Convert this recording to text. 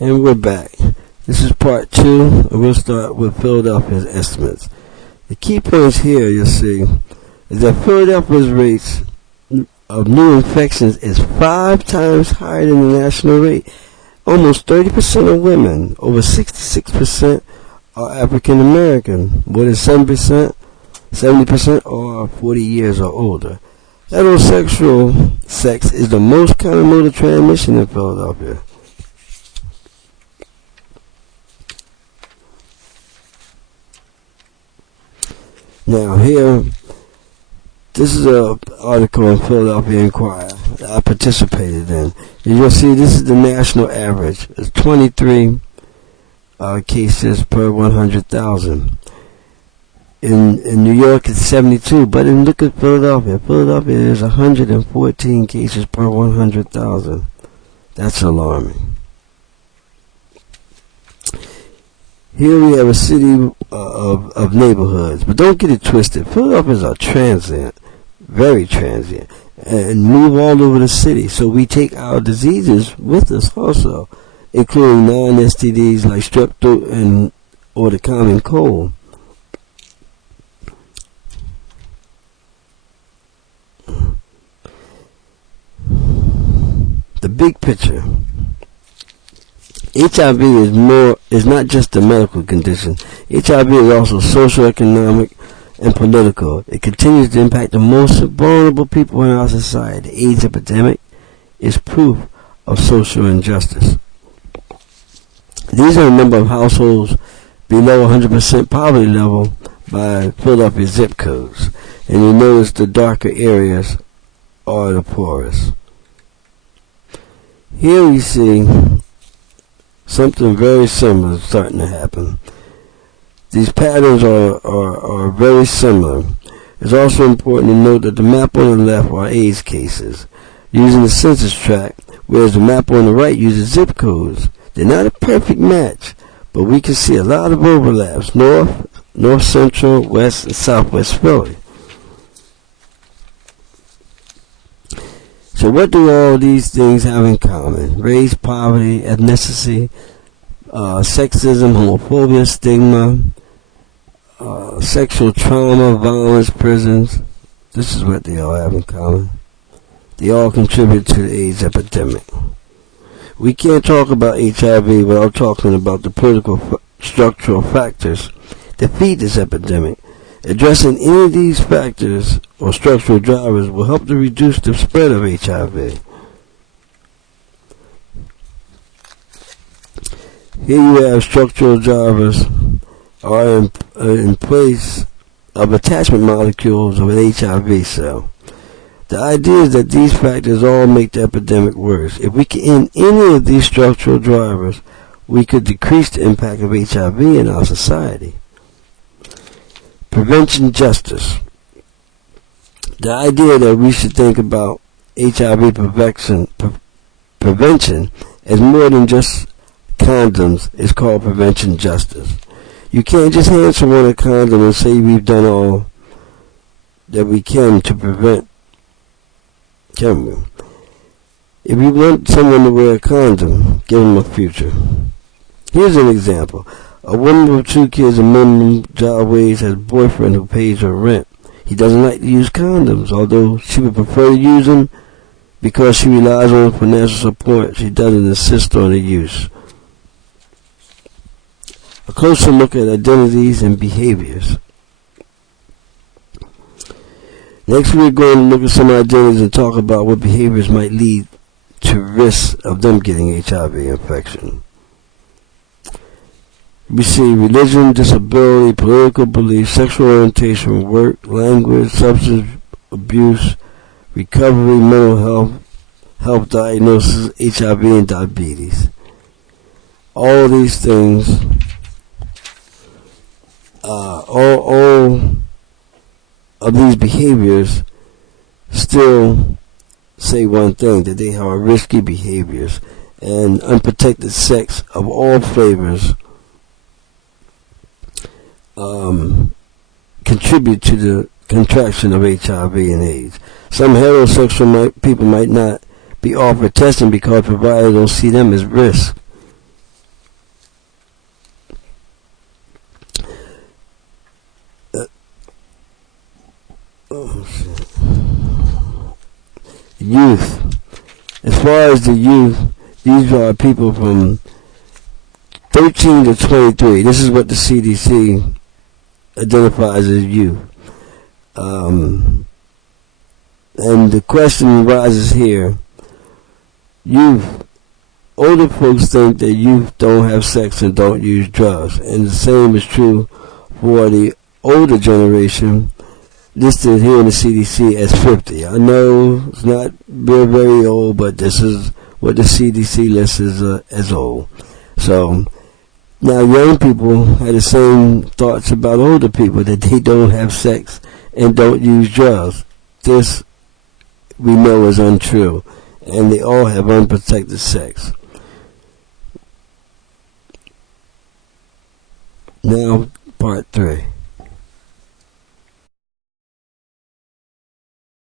And we're back. This is part 2, and we'll start with Philadelphia's estimates. The key points here, you'll see, is that Philadelphia's rates of new infections is 5 times higher than the national rate. Almost 30% of women, over 66% are African American, more than 70% are 40 years or older. Heterosexual sex is the most common mode of transmission in Philadelphia. Now here, this is an article in Philadelphia Inquirer that I participated in. And you'll see this is the national average. It's 23 cases per 100,000. In New York it's 72, but look at Philadelphia. Philadelphia is 114 cases per 100,000. That's alarming. Here we have a city of neighborhoods, but don't get it twisted. Philadelphians are transient, very transient, and move all over the city. So we take our diseases with us also, including non-STDs like strep throat or the common cold. The big picture. HIV is not just a medical condition. HIV is also social, economic, and political. It continues to impact the most vulnerable people in our society. The AIDS epidemic is proof of social injustice. These are a number of households below 100% poverty level by Philadelphia zip codes. And you notice the darker areas are the poorest. Here we see something very similar starting to happen. These patterns are very similar. It's also important to note that the map on the left are AIDS cases using the census tract, whereas the map on the right uses zip codes. They're not a perfect match, but we can see a lot of overlaps: north central, west, and southwest Philly. So what do all these things have in common? Race, poverty, ethnicity, sexism, homophobia, stigma, sexual trauma, violence, prisons. This is what they all have in common. They all contribute to the AIDS epidemic. We can't talk about HIV without talking about the political structural factors that feed this epidemic. Addressing any of these factors or structural drivers will help to reduce the spread of HIV. Here you have structural drivers are in place of attachment molecules of an HIV cell. The idea is that these factors all make the epidemic worse. If we can end any of these structural drivers, we could decrease the impact of HIV in our society. Prevention justice. The idea that we should think about HIV prevention as more than just condoms is called prevention justice. You can't just hand someone a condom and say we've done all that we can to prevent, can we? If you want someone to wear a condom, give them a future. Here's an example. A woman with 2 kids and minimum job wage has a boyfriend who pays her rent. He doesn't like to use condoms, although she would prefer to use them because she relies on financial support. She doesn't insist on the use. A closer look at identities and behaviors. Next, we're going to look at some identities and talk about what behaviors might lead to risks of them getting HIV infection. We see religion, disability, political belief, sexual orientation, work, language, substance abuse, recovery, mental health diagnosis, HIV, and diabetes. All of these things, all of these behaviors still say one thing, that they are risky behaviors, and unprotected sex of all flavors contribute to the contraction of HIV and AIDS. Some heterosexual people might not be offered testing because providers don't see them as risk. youth. As far as the youth, these are people from 13 to 23. This is what the CDC identifies as youth. And the question arises here. Youth. Older folks think that youth don't have sex and don't use drugs. And the same is true for the older generation, listed here in the CDC as 50. I know it's not very old, but this is what the CDC lists as old. So now young people have the same thoughts about older people, that they don't have sex and don't use drugs. This we know is untrue, and they all have unprotected sex. Now, part 3.